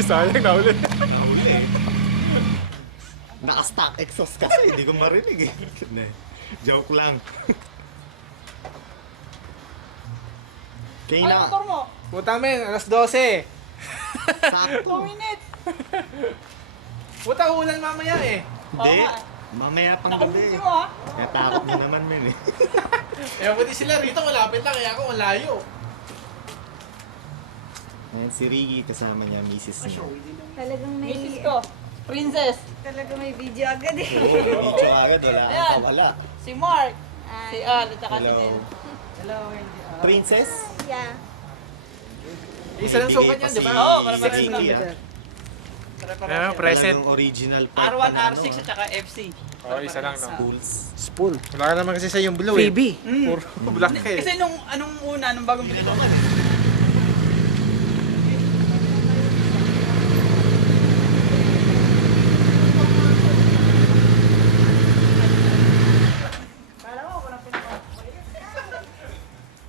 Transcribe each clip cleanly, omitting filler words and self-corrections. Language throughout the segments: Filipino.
Sayang nahuli. Nahuli eh. Naka-stock exhaust kasi, hindi ko marinig eh. Joke lang. Kaya Ay, na, motor mo! Putang men, alas 12. sakto. 2 minutes! Puta, ulan mamaya eh. Hindi, Oo nga. mamaya pang gabi. Nakumpiti mo ha? Kaya takot nyo naman men eh. Ewan ko di sila rito, malapit lang, kaya ako malayo. Ayan si Ricky, kasama niya, misis niya. Talagang may... Misis ko. Princess. Talagang may video agad eh. Oo, video agad, wala Ayan. kang kawala. Si Mark. Ay. Si Al, at saka si Hello. Nel. Princess? Yeah. Isa lang sukat yan, di ba? Oo, para si parehas Ricky, lang. ah. Kaya present. Talagang original part R1, pa na R6 ano, at saka FC. Oo, isa lang no. Schools. Spool. Wala ka naman kasi sa yung blue eh. Puro black eh. Kasi anong una, nung bagong bili ko.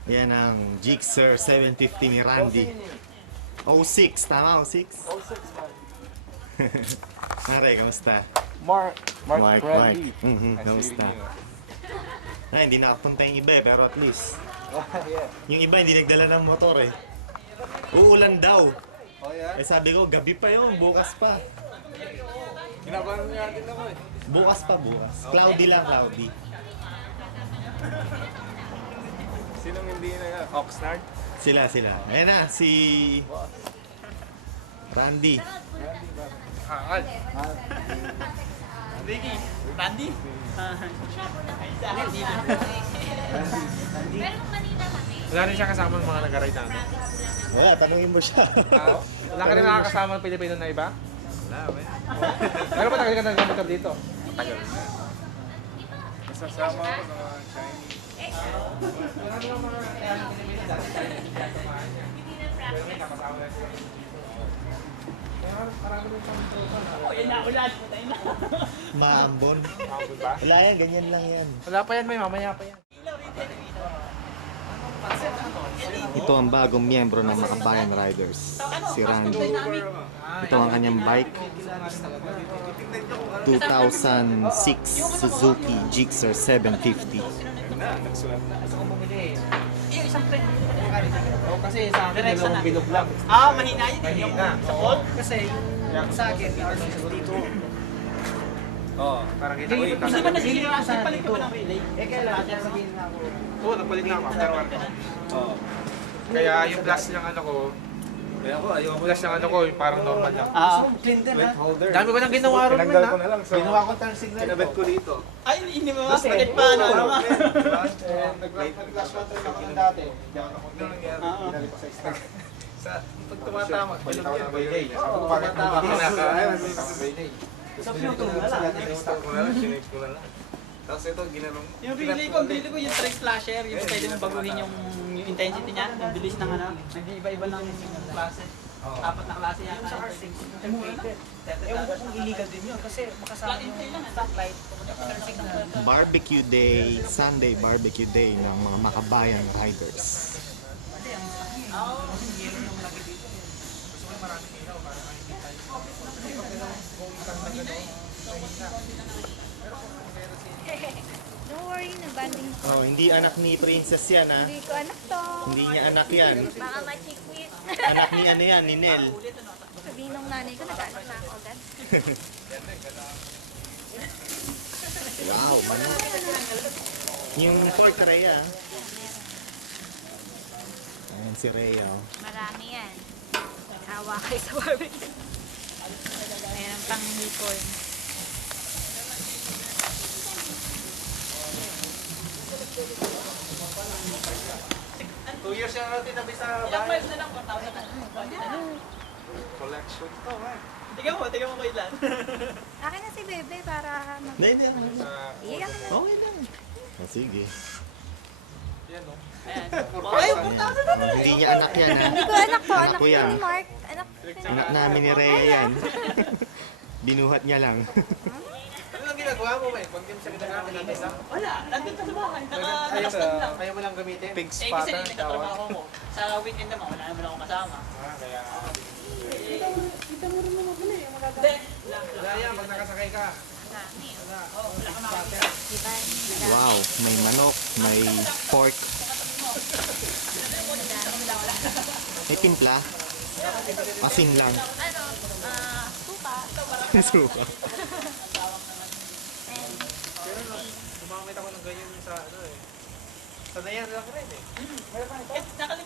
Yan ang Gixxer 750 ni Randy. 06, tama? 06? 06, Mare, kamusta? Mark Mark. Kamusta? Ay, hindi nakapunta yung iba eh, pero at least. Yung iba hindi nagdala ng motor eh. Uulan daw. Eh sabi ko, gabi pa yun, bukas pa. Ginabahan natin ako eh. Bukas pa, bukas. Cloudy lang, cloudy. Sinong hindi na Oxnard? Sila. Ayan na, si Randy. Al. Ricky. Randy. Wala rin siya kasama ng mga nag-ride na ano. Wala, tanungin mo siya. Wala ka rin nakakasama ng Pilipino na iba? Wala, wala. Pero matagal ka na nag-motor dito? Matagal na. Kasama ako ng mga Chinese. Oh, yan na, ulan. Putay na. Maambon. Makapun ba? Wala yan, ganyan lang yan. Wala pa yan, may mamaya pa yan. Ito ang bagong miyembro ng Makabayan Riders, si Randy. Ito ang kanyang bike. 2006 Suzuki Gixxer 750. Yung isang print. Oo, kasi sa akin, dalawang bilog lang. Ah, mahina yun. Yung Mahina. sa pod. Kasi, sa akin, dito. Oo, parang kita ko yung Hindi ba nasira? Palit ka ba ng relay? Eh, kailan? Oo, nagpalit na ako after one. Oo. Kaya yung blast ng ano ko, yung blast ng ano ko, yung parang normal lang. Ah. Dami ko nang ginawa ron man ha. Ginawa ko turn signal Kinabit ko dito. Ay, hindi mo mas palit pa. Ano nga? Nag-flash control ako ng dati. Hindi ako Oo. Pinalik ko sa stock. Sa pag tumatama, Balik ako ng Baylay. Sabi ko Oo, bakit tumatama ka. kinakaayos sa Baylay. Sa pinutol mo na lang. Tinutol ko na lang, sinake ko na lang. Tapos ito, ginanong. Yung bili ko yung track flasher, yung pwede mong baguhin yung intensity niya, yung bilis ng ano, nag-iiba-iba ng klase. Apat na klase yata. Sa R6. Ewan ko kung illegal din yun kasi makasama yung stoplight. Barbecue Day, Sunday Barbecue Day ng mga Makabayan Riders. Don't worry, nabanding ko. Oh, hindi anak ni Princess yan ha. Hindi ko anak to. Hindi niya anak yan. Baka machikwit. Anak ni ano yan, ni Nel. Sabihin ng nanay ko, nag-anak na ako agad. Wow, mano. Yung pork Rhea. Ayan si Rhea. Oh. Marami yan. Awa kayo sa barbecue. Ayan ang pang-hipon. Two years yung natin nabi sa Ilang bahay. miles na lang, 4,000. Collection. Tingnan mo ko ilan. Akin na si Bebe para mag... Hindi. Iyak na. Okay lang. Oh, sige. Yan no. Ayan. Ano Ay, yan? Oh, hindi niya anak yan ha. Hindi ko anak to. Anak Anak ko ko yan. ni Mark. Anak Anak namin ni Rhea yan. Binuhat niya lang. Ano ang ginagawa mo eh? Pag yung sa ginagawa natin sa... wala. Nandun ka sa bahay. Ayaw Nakalastan lang. Ayaw mo lang gamitin? Pig Eh, kasi spotter. nagtatrabaho ko. Sa weekend naman, wala naman ako kasama. Kaya... Wala yan, pag nakasakay ka. Dami. Spotter. Diba? Wow, may manok, may pork. May timpla. Asin lang. Ano? Suka. Suka. And Gumamit ako ng ganyan sa ano eh. Sanayan lang rin eh. Nakalagay